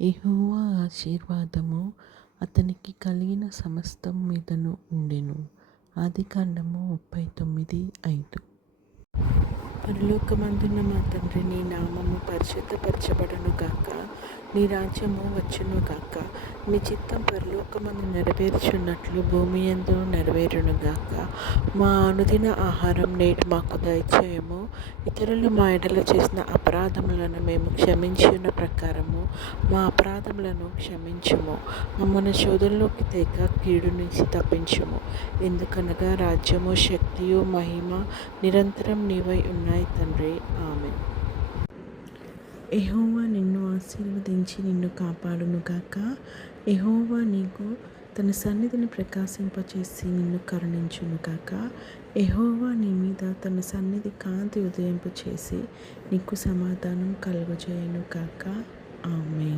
యెహోవా ఆశీర్వాదము అతనికి కలిగిన సమస్తం మీదను ఉండెను. ఆదికాండము 39:5. పరలోకమందున్న మా తండ్రి, నీ నామము పరిశుద్ధపరచబడును గాక. నీ రాజ్యము వచ్చును గాక. నీ చిత్తం పరలోకమందు నెరవేర్చున్నట్లు భూమి యందు నెరవేరును గాక. మా అనుదిన ఆహారం నేడు మాకు దయచేయము. ఇతరులు మా ఎడల చేసిన అపరాధములను మేము క్షమించిన ప్రకారము మా అపరాధములను క్షమించుము. మమ్మల్ని శోధనలోకి తేక కీడు నుంచి తప్పించుము. ఎందుకనగా రాజ్యము, శక్తియు, మహిమ నిరంతరం నీవై ఉన్నాయి తండ్రి. ఆమేన్. యెహోవా నిన్ను ఆశీర్వదించి నిన్ను కాపాడును గాక. యెహోవా నీకు తన సన్నిధిని ప్రకాశింపచేసి నిన్ను కరుణించును గాక. యెహోవా నీ మీద తన సన్నిధి కాంతి ఉదయింపచేసి నీకు సమాధానం కలుగజేయును గాక. ఆమేన్.